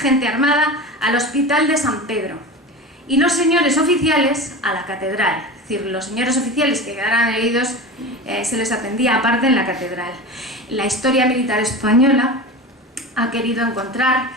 gente armada al Hospital de San Pedro y los señores oficiales a la catedral. Es decir, los señores oficiales que quedaran heridos se les atendía aparte en la catedral. La historia militar española ha querido encontrar,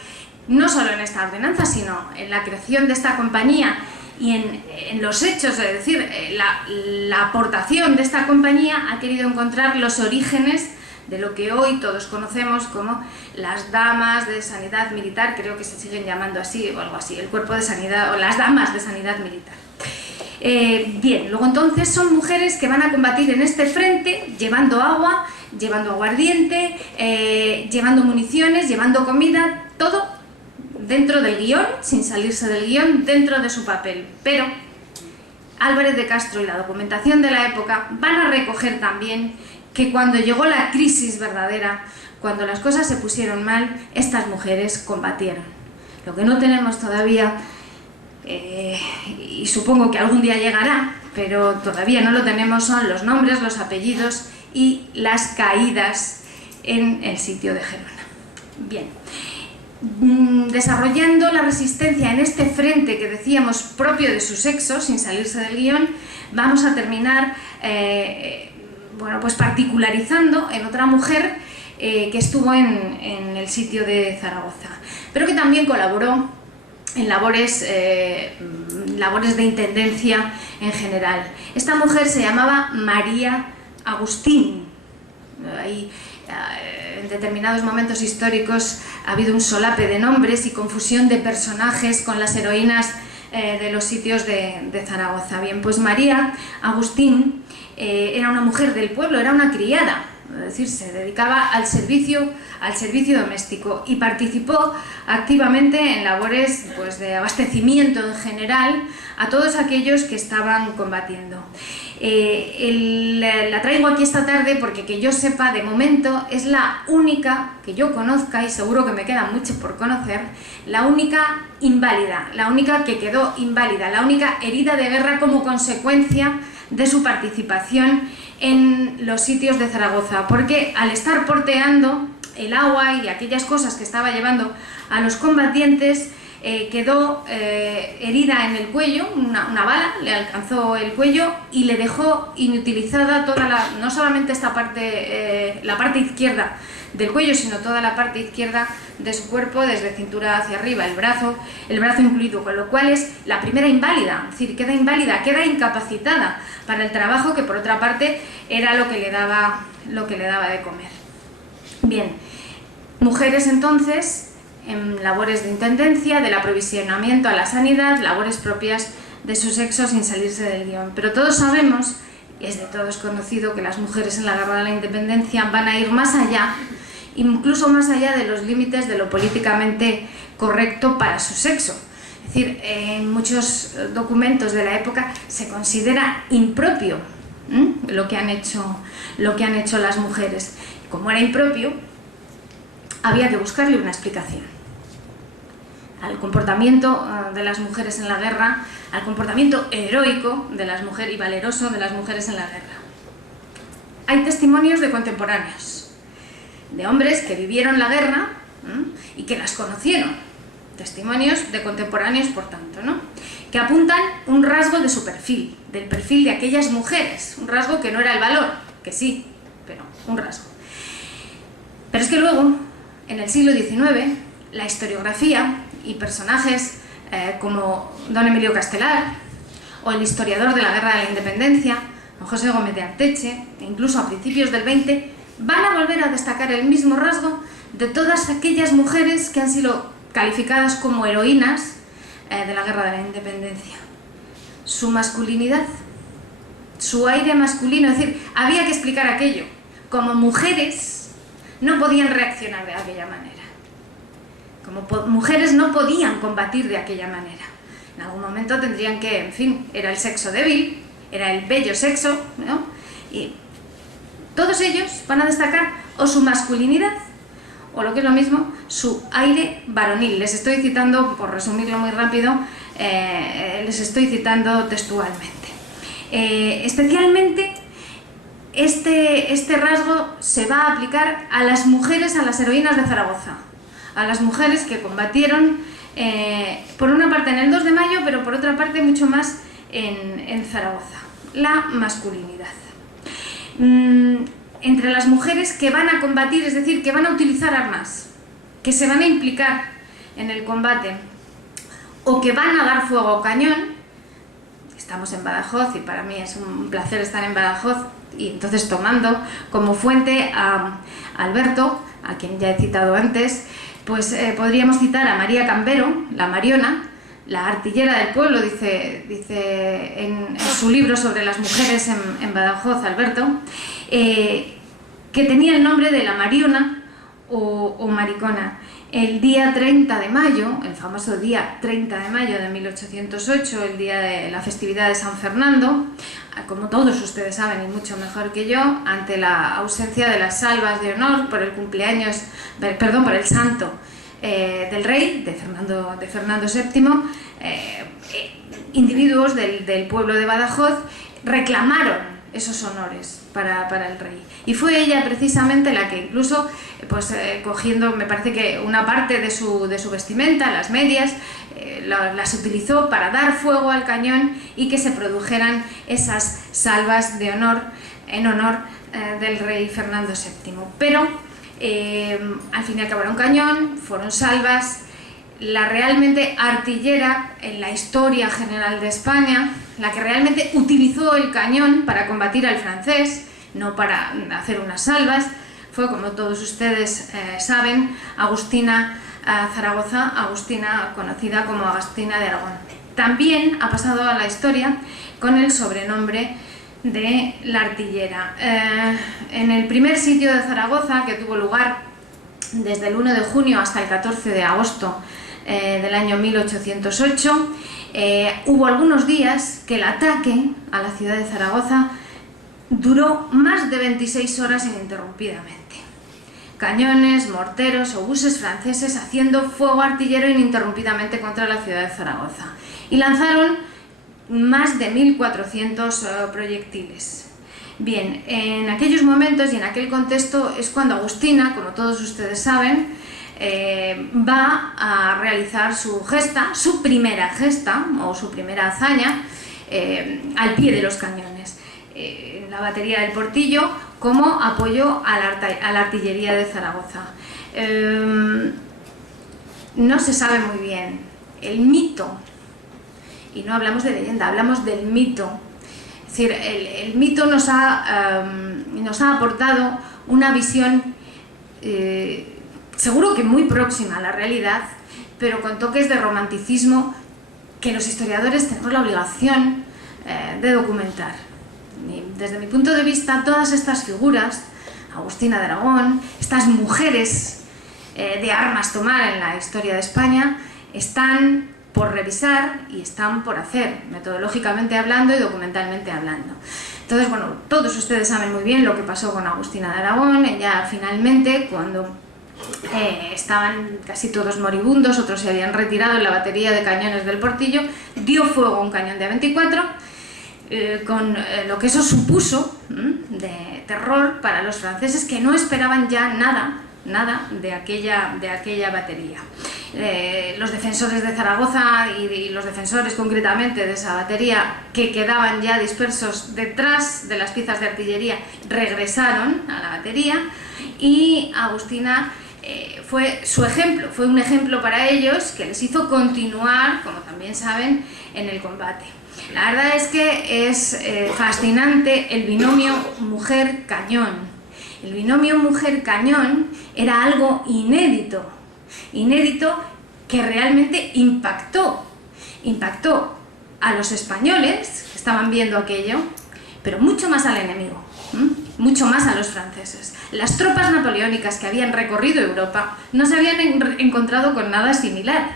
no solo en esta ordenanza, sino en la creación de esta compañía y en los hechos, es decir, la aportación de esta compañía, ha querido encontrar los orígenes de lo que hoy todos conocemos como las damas de sanidad militar, creo que se siguen llamando así o algo así, el cuerpo de sanidad o las damas de sanidad militar. Bien, luego entonces son mujeres que van a combatir en este frente llevando agua, llevando aguardiente, llevando municiones, llevando comida, todo dentro del guión, sin salirse del guión, dentro de su papel. Pero Álvarez de Castro y la documentación de la época van a recoger también que cuando llegó la crisis verdadera, cuando las cosas se pusieron mal, estas mujeres combatieron. Lo que no tenemos todavía, y supongo que algún día llegará, pero todavía no lo tenemos, son los nombres, los apellidos y las caídas en el sitio de Gerona. Bien, desarrollando la resistencia en este frente que decíamos propio de su sexo, sin salirse del guión, vamos a terminar bueno, pues particularizando en otra mujer que estuvo en el sitio de Zaragoza, pero que también colaboró en labores de intendencia en general. Esta mujer se llamaba María Agustín. Ahí, en determinados momentos históricos ha habido un solape de nombres y confusión de personajes con las heroínas de los sitios de Zaragoza. Bien, pues María Agustín era una mujer del pueblo, era una criada, es decir, se dedicaba al servicio doméstico y participó activamente en labores pues, de abastecimiento en general a todos aquellos que estaban combatiendo. La traigo aquí esta tarde porque, que yo sepa, de momento es la única que yo conozca, y seguro que me queda mucho por conocer, la única inválida, la única que quedó inválida, la única herida de guerra como consecuencia de su participación en los sitios de Zaragoza, porque al estar porteando el agua y aquellas cosas que estaba llevando a los combatientes, quedó herida en el cuello, una bala le alcanzó el cuello y le dejó inutilizada toda no solamente esta parte, la parte izquierda del cuello, sino toda la parte izquierda de su cuerpo, desde cintura hacia arriba, el brazo incluido, con lo cual es la primera inválida, es decir, queda inválida, queda incapacitada para el trabajo que por otra parte era lo que le daba de comer. Bien, mujeres entonces en labores de intendencia, del aprovisionamiento a la sanidad, labores propias de su sexo sin salirse del guión. Pero todos sabemos, y es de todos conocido, que las mujeres en la guerra de la independencia van a ir más allá, incluso más allá de los límites de lo políticamente correcto para su sexo. Es decir, en muchos documentos de la época se considera impropio lo que han hecho las mujeres. Como era impropio, había que buscarle una explicación al comportamiento de las mujeres en la guerra, al comportamiento heroico de las mujeres y valeroso de las mujeres en la guerra. Hay testimonios de contemporáneos, de hombres que vivieron la guerra y que las conocieron, testimonios de contemporáneos, por tanto, ¿no?, que apuntan un rasgo de su perfil, del perfil de aquellas mujeres, un rasgo que no era el valor, que sí, pero un rasgo. Pero es que luego, en el siglo XIX, la historiografía y personajes como don Emilio Castelar o el historiador de la Guerra de la Independencia, don José Gómez de Arteche, e incluso a principios del XX, van a volver a destacar el mismo rasgo de todas aquellas mujeres que han sido calificadas como heroínas de la Guerra de la Independencia. Su masculinidad, su aire masculino, es decir, había que explicar aquello. Como mujeres no podían reaccionar de aquella manera. Como mujeres no podían combatir de aquella manera. En algún momento tendrían que, en fin, era el sexo débil, era el bello sexo, ¿no? Y todos ellos van a destacar o su masculinidad, o lo que es lo mismo, su aire varonil. Les estoy citando, por resumirlo muy rápido, les estoy citando textualmente. Especialmente este rasgo se va a aplicar a las mujeres, a las heroínas de Zaragoza, a las mujeres que combatieron, por una parte en el 2 de mayo, pero por otra parte mucho más en Zaragoza. La masculinidad. Entre las mujeres que van a combatir, es decir, que van a utilizar armas, que se van a implicar en el combate o que van a dar fuego a cañón. Estamos en Badajoz y para mí es un placer estar en Badajoz, y entonces tomando como fuente a Alberto, a quien ya he citado antes, pues podríamos citar a María Cambero, la Mariona, la artillera del pueblo, dice en su libro sobre las mujeres en Badajoz, Alberto, que tenía el nombre de la Mariona o Maricona. El día 30 de mayo, el famoso día 30 de mayo de 1808, el día de la festividad de San Fernando, como todos ustedes saben y mucho mejor que yo, ante la ausencia de las salvas de honor por el cumpleaños, perdón, por el santo del rey, de Fernando VII, individuos del pueblo de Badajoz reclamaron esos honores para el rey. Y fue ella precisamente la que incluso, pues cogiendo, me parece que una parte de su vestimenta, las medias, las utilizó para dar fuego al cañón y que se produjeran esas salvas de honor en honor del rey Fernando VII. Pero al fin y al cabo era un cañón, fueron salvas. La realmente artillera en la historia general de España, la que realmente utilizó el cañón para combatir al francés, no para hacer unas salvas, fue, como todos ustedes saben, Agustina Zaragoza, Agustina conocida como Agustina de Aragón. También ha pasado a la historia con el sobrenombre de la artillera. En el primer sitio de Zaragoza, que tuvo lugar desde el 1 de junio hasta el 14 de agosto del año 1808, hubo algunos días que el ataque a la ciudad de Zaragoza duró más de 26 horas ininterrumpidamente. Cañones, morteros, obuses franceses haciendo fuego artillero ininterrumpidamente contra la ciudad de Zaragoza. Y lanzaron más de 1.400 proyectiles. Bien, en aquellos momentos y en aquel contexto es cuando Agustina, como todos ustedes saben, va a realizar su gesta, su primera gesta o su primera hazaña al pie de los cañones, en la batería del Portillo, como apoyo a la artillería de Zaragoza. No se sabe muy bien el mito, y no hablamos de leyenda, hablamos del mito. Es decir, el mito nos ha aportado una visión seguro que muy próxima a la realidad, pero con toques de romanticismo que los historiadores tenemos la obligación de documentar. Desde mi punto de vista, todas estas figuras, Agustina de Aragón, estas mujeres de armas tomar en la historia de España, están por revisar y están por hacer, metodológicamente hablando y documentalmente hablando. Entonces, bueno, todos ustedes saben muy bien lo que pasó con Agustina de Aragón. Ella finalmente, cuando estaban casi todos moribundos, otros se habían retirado en la batería de cañones del Portillo, dio fuego a un cañón de A24, con lo que eso supuso de terror para los franceses, que no esperaban ya nada de aquella batería. Los defensores de Zaragoza y los defensores concretamente de esa batería, que quedaban ya dispersos detrás de las piezas de artillería, regresaron a la batería, y Agustina fue su ejemplo, fue un ejemplo para ellos que les hizo continuar, como también saben, en el combate. La verdad es que es fascinante el binomio mujer-cañón. El binomio mujer-cañón era algo inédito que realmente impactó a los españoles que estaban viendo aquello, pero mucho más al enemigo, mucho más a los franceses. Las tropas napoleónicas que habían recorrido Europa no se habían encontrado con nada similar.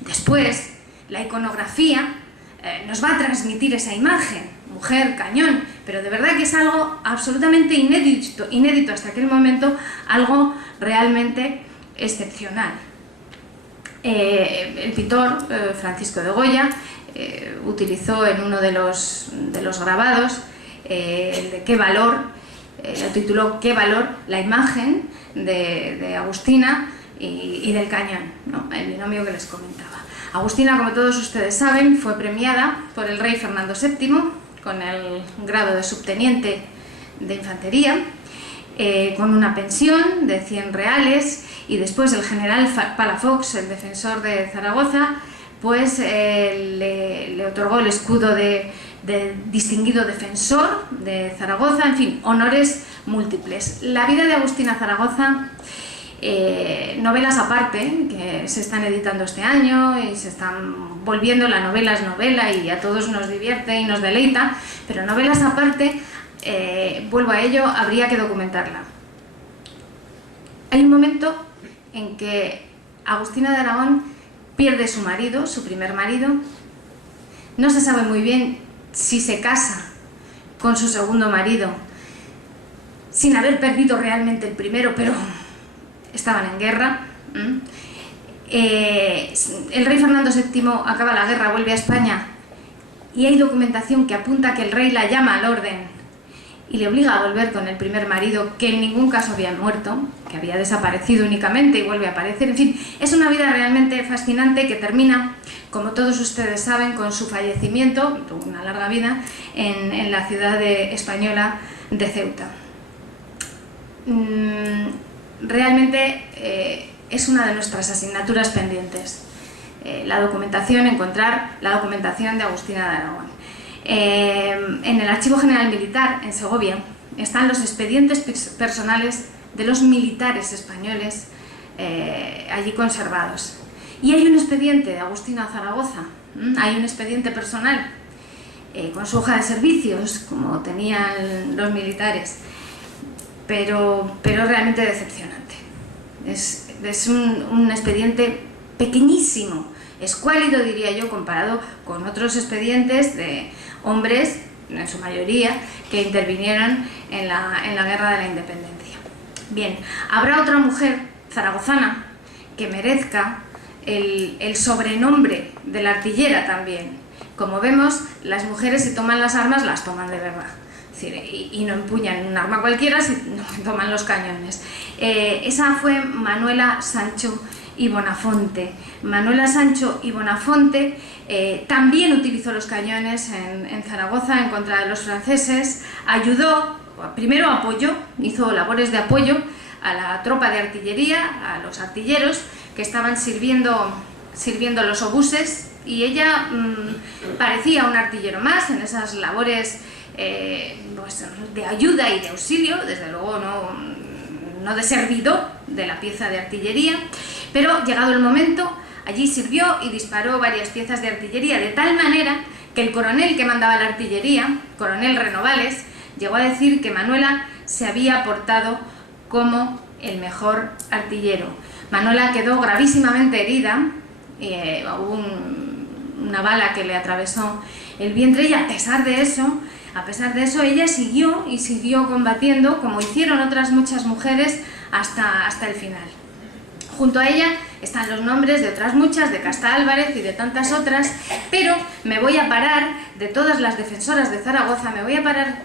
Después, la iconografía nos va a transmitir esa imagen, mujer, cañón, pero de verdad que es algo absolutamente inédito hasta aquel momento, algo realmente excepcional. El pintor Francisco de Goya utilizó en uno de los grabados el de qué valor, lo tituló "Qué valor", la imagen de Agustina, y del cañón, ¿no? El binomio que les comentaba. Agustina, como todos ustedes saben, fue premiada por el rey Fernando VII con el grado de subteniente de infantería, con una pensión de 100 reales, y después el general Palafox, el defensor de Zaragoza, pues le otorgó el escudo de distinguido defensor de Zaragoza, en fin, honores múltiples. La vida de Agustina Zaragoza, novelas aparte, que se están editando este año y se están volviendo, la novela es novela y a todos nos divierte y nos deleita, pero novelas aparte, vuelvo a ello, habría que documentarla. Hay un momento en que Agustina de Aragón pierde su marido, su primer marido. No se sabe muy bien si se casa con su segundo marido sin haber perdido realmente el primero, pero estaban en guerra. El rey Fernando VII acaba la guerra, vuelve a España, y hay documentación que apunta que el rey la llama al orden y le obliga a volver con el primer marido, que en ningún caso había muerto, que había desaparecido únicamente y vuelve a aparecer. En fin, es una vida realmente fascinante que termina, como todos ustedes saben, con su fallecimiento, tuvo una larga vida, en la ciudad española de Ceuta. Realmente es una de nuestras asignaturas pendientes, la documentación, encontrar la documentación de Agustina de Aragón. En el Archivo General Militar, en Segovia, están los expedientes personales de los militares españoles allí conservados. Y hay un expediente de Agustina Zaragoza, hay un expediente personal con su hoja de servicios, como tenían los militares, pero realmente decepcionante. Es un expediente pequeñísimo, escuálido, diría yo, comparado con otros expedientes de hombres, en su mayoría, que intervinieron en la Guerra de la Independencia. Bien, habrá otra mujer zaragozana que merezca el sobrenombre de la artillera también. Como vemos, las mujeres, si toman las armas, las toman de verdad. Es decir, y no empuñan un arma cualquiera, si no toman los cañones. Esa fue Manuela Sancho y Bonafonte. Manuela Sancho y Bonafonte también utilizó los cañones en Zaragoza en contra de los franceses, ayudó, primero apoyó, hizo labores de apoyo a la tropa de artillería, a los artilleros que estaban sirviendo los obuses, y ella parecía un artillero más en esas labores pues, de ayuda y de auxilio, desde luego no de servidor de la pieza de artillería, pero llegado el momento, allí sirvió y disparó varias piezas de artillería, de tal manera que el coronel que mandaba la artillería, coronel Renovales, llegó a decir que Manuela se había portado como el mejor artillero. Manuela quedó gravísimamente herida, hubo una bala que le atravesó el vientre, y a pesar de eso ella siguió combatiendo, como hicieron otras muchas mujeres, hasta el final. Junto a ella están los nombres de otras muchas, de Casta Álvarez y de tantas otras, pero me voy a parar, de todas las defensoras de Zaragoza, me voy a parar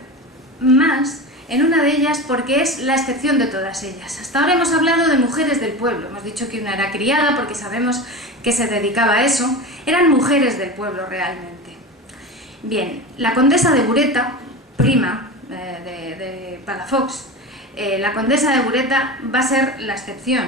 más en una de ellas porque es la excepción de todas ellas. Hasta ahora hemos hablado de mujeres del pueblo, hemos dicho que una era criada porque sabemos que se dedicaba a eso, eran mujeres del pueblo realmente. Bien, la condesa de Bureta, prima de Palafox, la condesa de Bureta va a ser la excepción.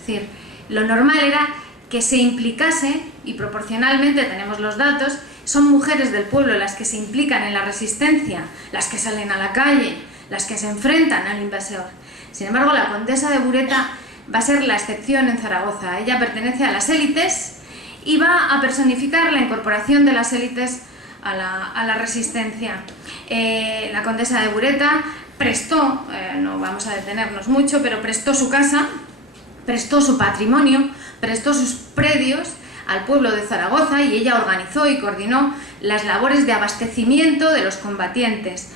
Es decir, lo normal era que se implicase, y proporcionalmente tenemos los datos, son mujeres del pueblo las que se implican en la resistencia, las que salen a la calle, las que se enfrentan al invasor. Sin embargo, la condesa de Bureta va a ser la excepción en Zaragoza. Ella pertenece a las élites y va a personificar la incorporación de las élites a la resistencia. La condesa de Bureta prestó, no vamos a detenernos mucho, pero prestó su casa, prestó su patrimonio, prestó sus predios al pueblo de Zaragoza, y ella organizó y coordinó las labores de abastecimiento de los combatientes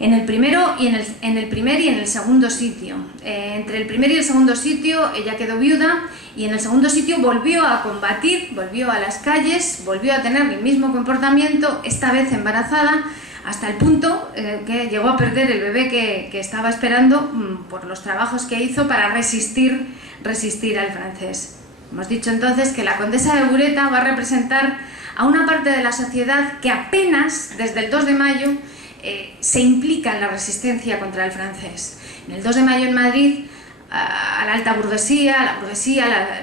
en el primer y en el segundo sitio. Entre el primer y el segundo sitio ella quedó viuda, y en el segundo sitio volvió a combatir, volvió a las calles, volvió a tener el mismo comportamiento, esta vez embarazada, hasta el punto que llegó a perder el bebé que estaba esperando por los trabajos que hizo para resistir al francés. Hemos dicho entonces que la condesa de Bureta va a representar a una parte de la sociedad que apenas desde el 2 de mayo se implica en la resistencia contra el francés. En el 2 de mayo en Madrid, a la alta burguesía,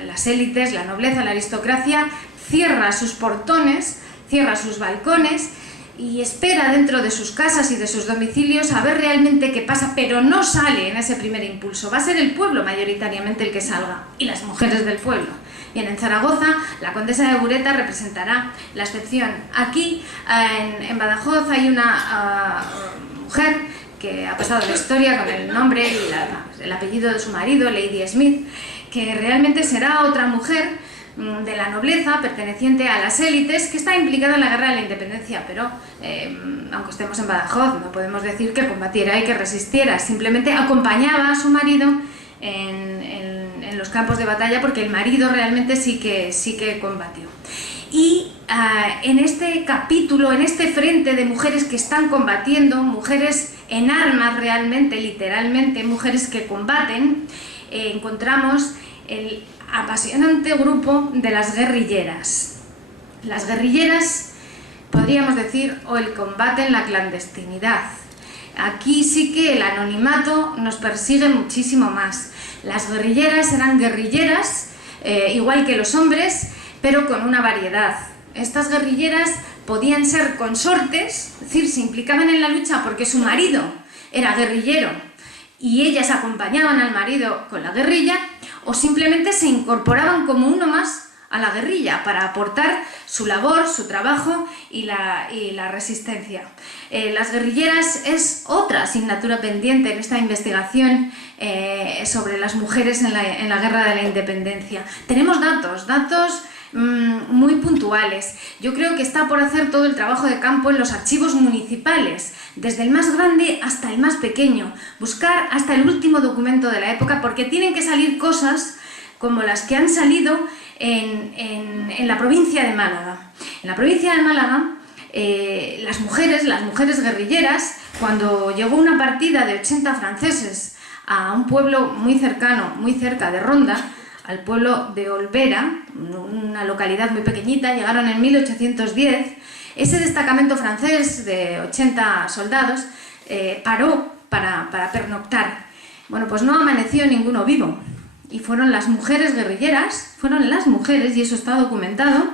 las élites, la nobleza, la aristocracia, cierra sus portones, cierra sus balcones y espera dentro de sus casas y de sus domicilios a ver realmente qué pasa, pero no sale en ese primer impulso. Va a ser el pueblo mayoritariamente el que salga, y las mujeres del pueblo. Bien, en Zaragoza, la condesa de Bureta representará la excepción. Aquí, en Badajoz, hay una mujer que ha pasado la historia con el nombre y el apellido de su marido, Lady Smith, que realmente será otra mujer de la nobleza, perteneciente a las élites, que está implicada en la guerra de la independencia, pero aunque estemos en Badajoz, no podemos decir que combatiera y que resistiera, simplemente acompañaba a su marido en los campos de batalla, porque el marido realmente sí que combatió. Y en este capítulo, en este frente de mujeres que están combatiendo, mujeres en armas realmente, literalmente, mujeres que combaten, encontramos el apasionante grupo de las guerrilleras. Las guerrilleras, podríamos decir, o el combate en la clandestinidad. Aquí sí que el anonimato nos persigue muchísimo más. Las guerrilleras eran guerrilleras, igual que los hombres, pero con una variedad. Estas guerrilleras podían ser consortes, es decir, se implicaban en la lucha porque su marido era guerrillero y ellas acompañaban al marido con la guerrilla, o simplemente se incorporaban como uno más a la guerrilla para aportar su labor, su trabajo y la resistencia. Las guerrilleras es otra asignatura pendiente en esta investigación sobre las mujeres en la guerra de la independencia. Tenemos datos muy puntuales. Yo creo que está por hacer todo el trabajo de campo en los archivos municipales, desde el más grande hasta el más pequeño, buscar hasta el último documento de la época, porque tienen que salir cosas como las que han salido en la provincia de Málaga. En la provincia de Málaga, las mujeres guerrilleras, cuando llegó una partida de 80 franceses a un pueblo muy cercano, muy cerca de Ronda, al pueblo de Olvera, una localidad muy pequeñita, llegaron en 1810, ese destacamento francés de 80 soldados paró para pernoctar. Bueno, pues no amaneció ninguno vivo, y fueron las mujeres guerrilleras, y eso está documentado,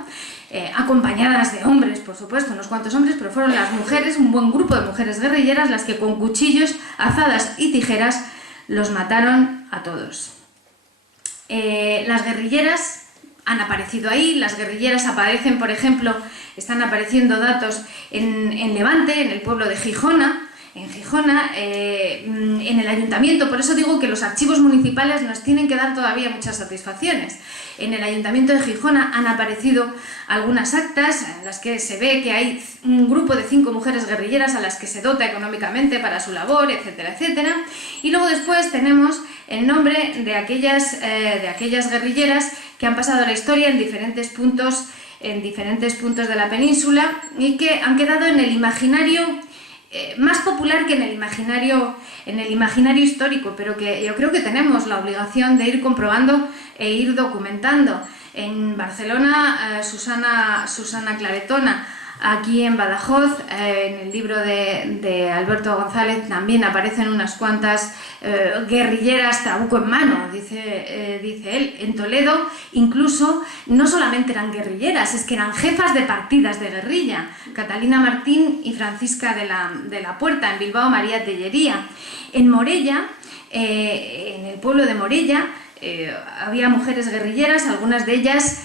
acompañadas de hombres, por supuesto, unos cuantos hombres, pero fueron las mujeres, un buen grupo de mujeres guerrilleras, las que con cuchillos, azadas y tijeras los mataron a todos. Las guerrilleras han aparecido ahí, las guerrilleras aparecen, por ejemplo, están apareciendo datos en Levante, en el pueblo de Gijona, en el ayuntamiento. Por eso digo que los archivos municipales nos tienen que dar todavía muchas satisfacciones. En el ayuntamiento de Gijona han aparecido algunas actas en las que se ve que hay un grupo de 5 mujeres guerrilleras a las que se dota económicamente para su labor, etcétera, etcétera. Y luego después tenemos el nombre de aquellas guerrilleras que han pasado la historia en diferentes puntos de la península y que han quedado en el imaginario más popular que en el imaginario histórico, pero que yo creo que tenemos la obligación de ir comprobando e ir documentando. En Barcelona, Susana Claretona. Aquí en Badajoz, en el libro de Alberto González, también aparecen unas cuantas guerrilleras trabuco en mano, dice él. En Toledo, incluso, no solamente eran guerrilleras, es que eran jefas de partidas de guerrilla. Catalina Martín y Francisca de la Puerta. En Bilbao, María Tellería. En Morella, en el pueblo de Morella, había mujeres guerrilleras, algunas de ellas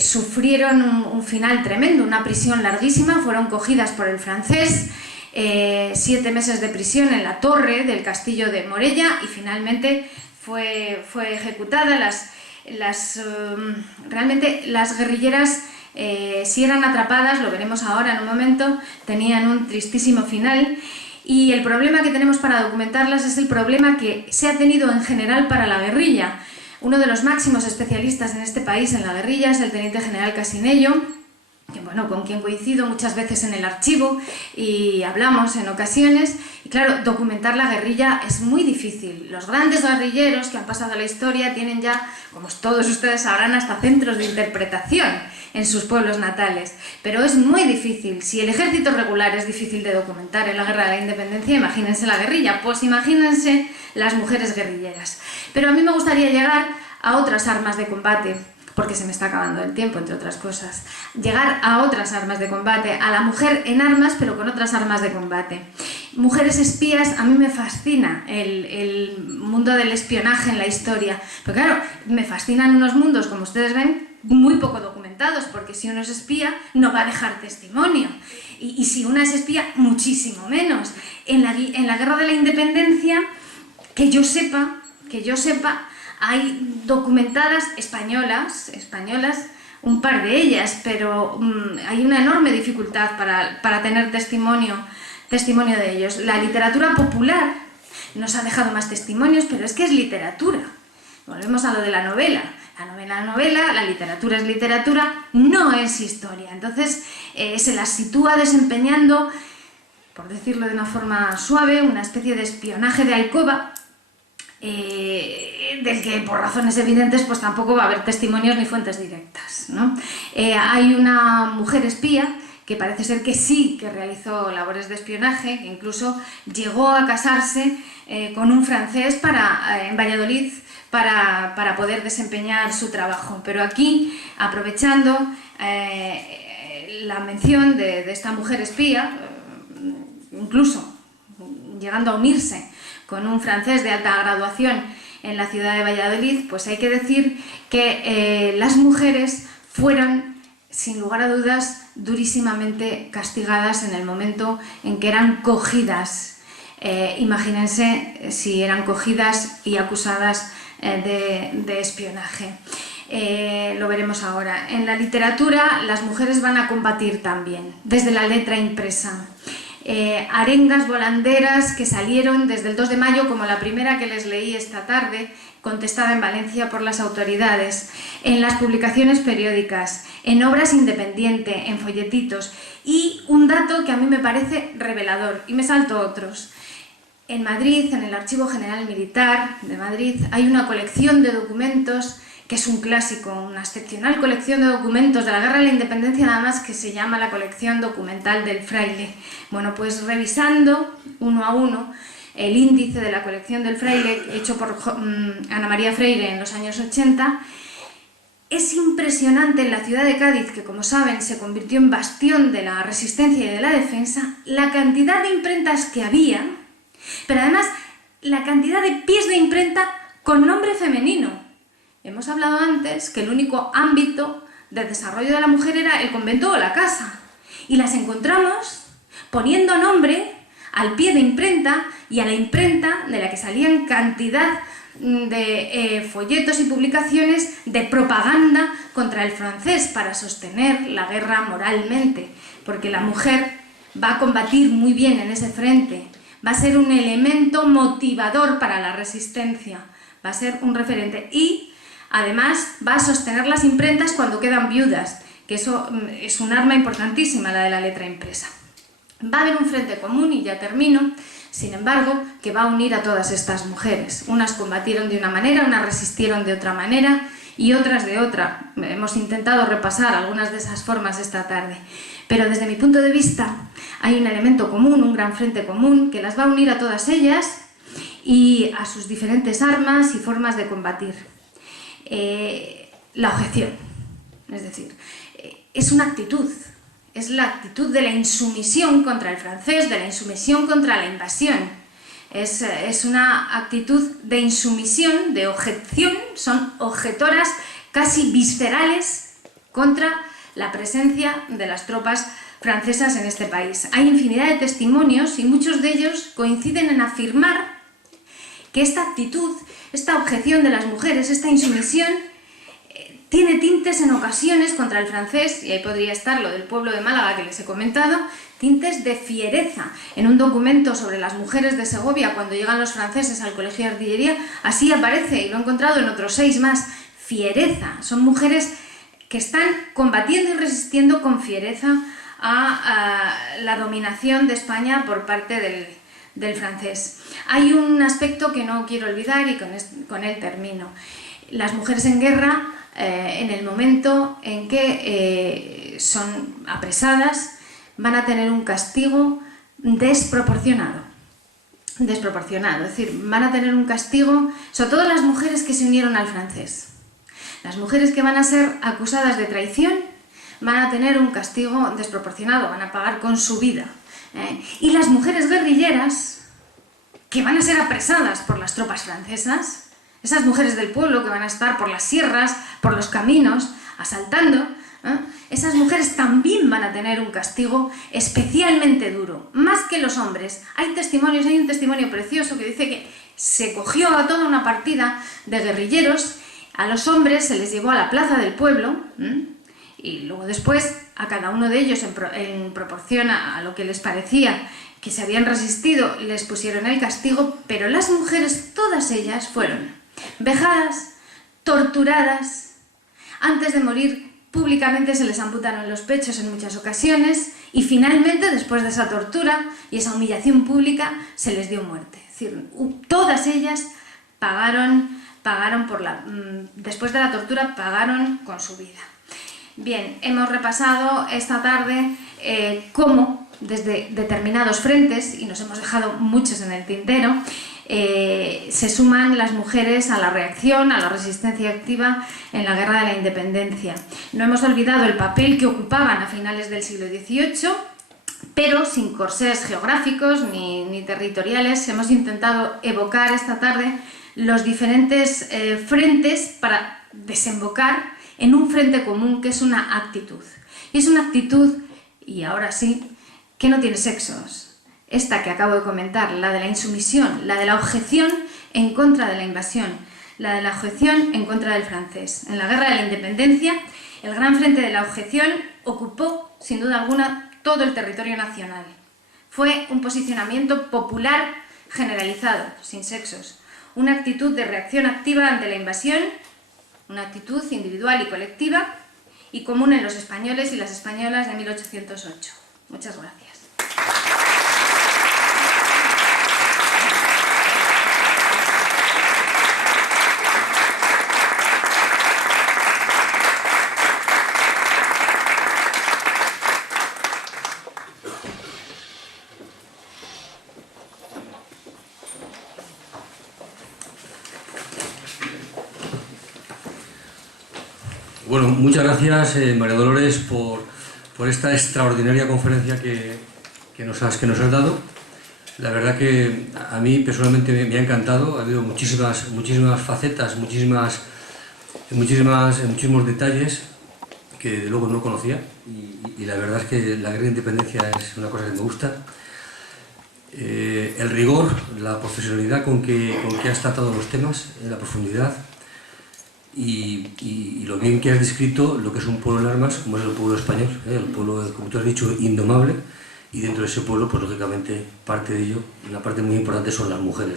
sufrieron un final tremendo, una prisión larguísima, fueron cogidas por el francés, 7 meses de prisión en la torre del castillo de Morella y finalmente fue ejecutada. Realmente las guerrilleras, si eran atrapadas, lo veremos ahora en un momento, tenían un tristísimo final. Y el problema que tenemos para documentarlas es el problema que se ha tenido en general para la guerrilla. Uno de los máximos especialistas en este país en la guerrilla es el teniente general Casinello, bueno, con quien coincido muchas veces en el archivo y hablamos en ocasiones. Y claro, documentar la guerrilla es muy difícil. Los grandes guerrilleros que han pasado a la historia tienen ya, como todos ustedes sabrán, hasta centros de interpretación en sus pueblos natales. Pero es muy difícil. Si el ejército regular es difícil de documentar en la guerra de la independencia, imagínense la guerrilla, pues imagínense las mujeres guerrilleras. Pero a mí me gustaría llegar a otras armas de combate, porque se me está acabando el tiempo, entre otras cosas. Llegar a otras armas de combate, a la mujer en armas, pero con otras armas de combate. Mujeres espías, a mí me fascina el mundo del espionaje en la historia. Pero claro, me fascinan unos mundos, como ustedes ven, muy poco documentados, porque si uno es espía, no va a dejar testimonio. Y si una es espía, muchísimo menos. En la Guerra de la Independencia, que yo sepa, hay documentadas españolas, un par de ellas, pero hay una enorme dificultad para tener testimonio de ellos. La literatura popular nos ha dejado más testimonios, pero es que es literatura. Volvemos a lo de la novela. La literatura es literatura, no es historia. Entonces se las sitúa desempeñando, por decirlo de una forma suave, una especie de espionaje de alcoba, del que por razones evidentes pues tampoco va a haber testimonios ni fuentes directas, ¿no? Hay una mujer espía que parece ser que sí que realizó labores de espionaje, que incluso llegó a casarse con un francés en Valladolid para poder desempeñar su trabajo. Pero aquí, aprovechando la mención de esta mujer espía, incluso llegando a unirse con un francés de alta graduación en la ciudad de Valladolid, pues hay que decir que las mujeres fueron, sin lugar a dudas, durísimamente castigadas en el momento en que eran cogidas. Imagínense si eran cogidas y acusadas de espionaje. Lo veremos ahora. En la literatura las mujeres van a combatir también, desde la letra impresa. Arengas volanderas que salieron desde el 2 de mayo, como la primera que les leí esta tarde, contestada en Valencia por las autoridades, en las publicaciones periódicas, en obras independientes, en folletitos. Y un dato que a mí me parece revelador, y me salto otros. En Madrid, en el Archivo General Militar de Madrid, hay una colección de documentos que es un clásico, una excepcional colección de documentos de la Guerra de la Independencia, nada más, que se llama la Colección Documental del Fraile. Bueno, pues revisando uno a uno el índice de la colección del Fraile, hecho por Ana María Freire en los años 80, es impresionante. En la ciudad de Cádiz, que como saben se convirtió en bastión de la resistencia y de la defensa, la cantidad de imprentas que había, pero además la cantidad de pies de imprenta con nombre femenino. Hemos hablado antes que el único ámbito de desarrollo de la mujer era el convento o la casa. Y las encontramos poniendo nombre al pie de imprenta y a la imprenta de la que salían cantidad de folletos y publicaciones de propaganda contra el francés para sostener la guerra moralmente. Porque la mujer va a combatir muy bien en ese frente, va a ser un elemento motivador para la resistencia, va a ser un referente y además va a sostener las imprentas cuando quedan viudas, que eso es un arma importantísima, la de la letra impresa. Va a haber un frente común, y ya termino, sin embargo, que va a unir a todas estas mujeres. Unas combatieron de una manera, unas resistieron de otra manera y otras de otra. Hemos intentado repasar algunas de esas formas esta tarde. Pero desde mi punto de vista hay un elemento común, un gran frente común, que las va a unir a todas ellas y a sus diferentes armas y formas de combatir. La objeción, es decir, es una actitud, es la actitud de la insumisión contra el francés, de la insumisión contra la invasión. Es una actitud de insumisión, de objeción, son objetoras casi viscerales contra la presencia de las tropas francesas en este país. Hay infinidad de testimonios y muchos de ellos coinciden en afirmar que esta actitud, esta objeción de las mujeres, esta insumisión, tiene tintes en ocasiones contra el francés, y ahí podría estar lo del pueblo de Málaga que les he comentado, tintes de fiereza. En un documento sobre las mujeres de Segovia, cuando llegan los franceses al colegio de artillería, así aparece, y lo he encontrado en otros 6 más, fiereza. Son mujeres que están combatiendo y resistiendo con fiereza a la dominación de España por parte del francés. Hay un aspecto que no quiero olvidar y con él termino. Las mujeres en guerra, en el momento en que son apresadas, van a tener un castigo desproporcionado, es decir, van a tener un castigo, sobre todo las mujeres que se unieron al francés. Las mujeres que van a ser acusadas de traición van a tener un castigo desproporcionado, van a pagar con su vida. Y las mujeres guerrilleras, que van a ser apresadas por las tropas francesas, esas mujeres del pueblo que van a estar por las sierras, por los caminos, asaltando, esas mujeres también van a tener un castigo especialmente duro, más que los hombres. Hay un testimonio precioso que dice que se cogió a toda una partida de guerrilleros, a los hombres se les llevó a la plaza del pueblo, y luego después a cada uno de ellos, en proporción a lo que les parecía que se habían resistido, les pusieron el castigo, pero las mujeres, todas ellas, fueron vejadas, torturadas. Antes de morir, públicamente se les amputaron los pechos en muchas ocasiones y finalmente, después de esa tortura y esa humillación pública, se les dio muerte. Es decir, todas ellas pagaron después de la tortura, pagaron con su vida. Bien, hemos repasado esta tarde cómo desde determinados frentes, y nos hemos dejado muchos en el tintero, se suman las mujeres a la reacción, a la resistencia activa en la Guerra de la Independencia. No hemos olvidado el papel que ocupaban a finales del siglo XVIII, pero sin corsés geográficos ni territoriales. Hemos intentado evocar esta tarde los diferentes frentes para desembocar en un frente común que es una actitud. Y es una actitud, y ahora sí, que no tiene sexos. Esta que acabo de comentar, la de la insumisión, la de la objeción en contra de la invasión, la de la objeción en contra del francés. En la Guerra de la Independencia, el gran frente de la objeción ocupó, sin duda alguna, todo el territorio nacional. Fue un posicionamiento popular generalizado, sin sexos. Una actitud de reacción activa ante la invasión, una actitud individual y colectiva y común en los españoles y las españolas de 1808. Muchas gracias. Bueno, muchas gracias, María Dolores, por esta extraordinaria conferencia que nos has dado. La verdad que a mí personalmente me ha encantado. Ha habido muchísimas facetas, muchísimos detalles que de luego no conocía. Y la verdad es que la Guerra de Independencia es una cosa que me gusta. El rigor, la profesionalidad con que has tratado los temas, la profundidad. Y lo bien que has descrito lo que es un pueblo en armas, como es el pueblo español, el pueblo, como tú has dicho, indomable, y dentro de ese pueblo, pues lógicamente, parte de ello, una parte muy importante son las mujeres.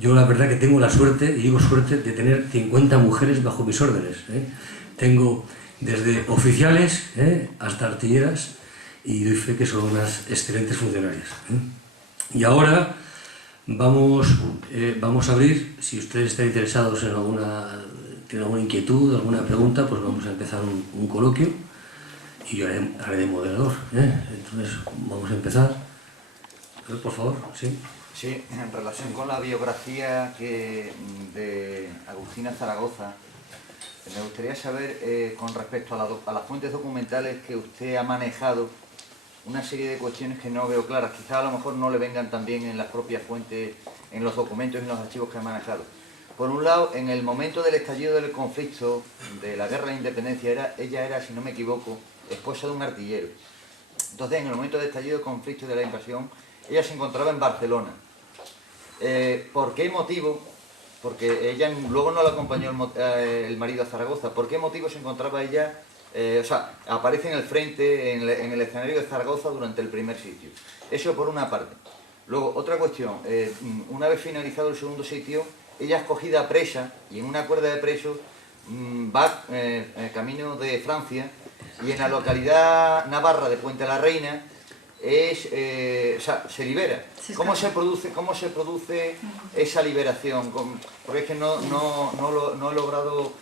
Yo la verdad que tengo la suerte, y digo suerte, de tener 50 mujeres bajo mis órdenes. Tengo desde oficiales hasta artilleras, y doy fe que son unas excelentes funcionarias. Y ahora vamos a abrir, si ustedes están interesados en tienen alguna inquietud, alguna pregunta, pues vamos a empezar un coloquio y yo haré de moderador. Entonces, vamos a empezar. Por favor, sí. Sí, en relación con la biografía de Agustina Zaragoza, me gustaría saber, con respecto a las fuentes documentales que usted ha manejado, una serie de cuestiones que no veo claras. Quizás a lo mejor no le vengan también en las propias fuentes, en los documentos y en los archivos que ha manejado. Por un lado, en el momento del estallido del conflicto de la Guerra de Independencia, ella era, si no me equivoco, esposa de un artillero. Entonces, en el momento del estallido del conflicto y de la invasión, ella se encontraba en Barcelona. ¿Por qué motivo? Porque ella luego no la acompañó el marido a Zaragoza. ¿Por qué motivo se encontraba ella? Aparece en el frente, en el escenario de Zaragoza durante el primer sitio. Eso por una parte. Luego, otra cuestión. Una vez finalizado el segundo sitio, ella es cogida presa y en una cuerda de presos va camino de Francia y en la localidad navarra de Puente la Reina se libera. ¿Cómo se produce esa liberación? Porque es que no he logrado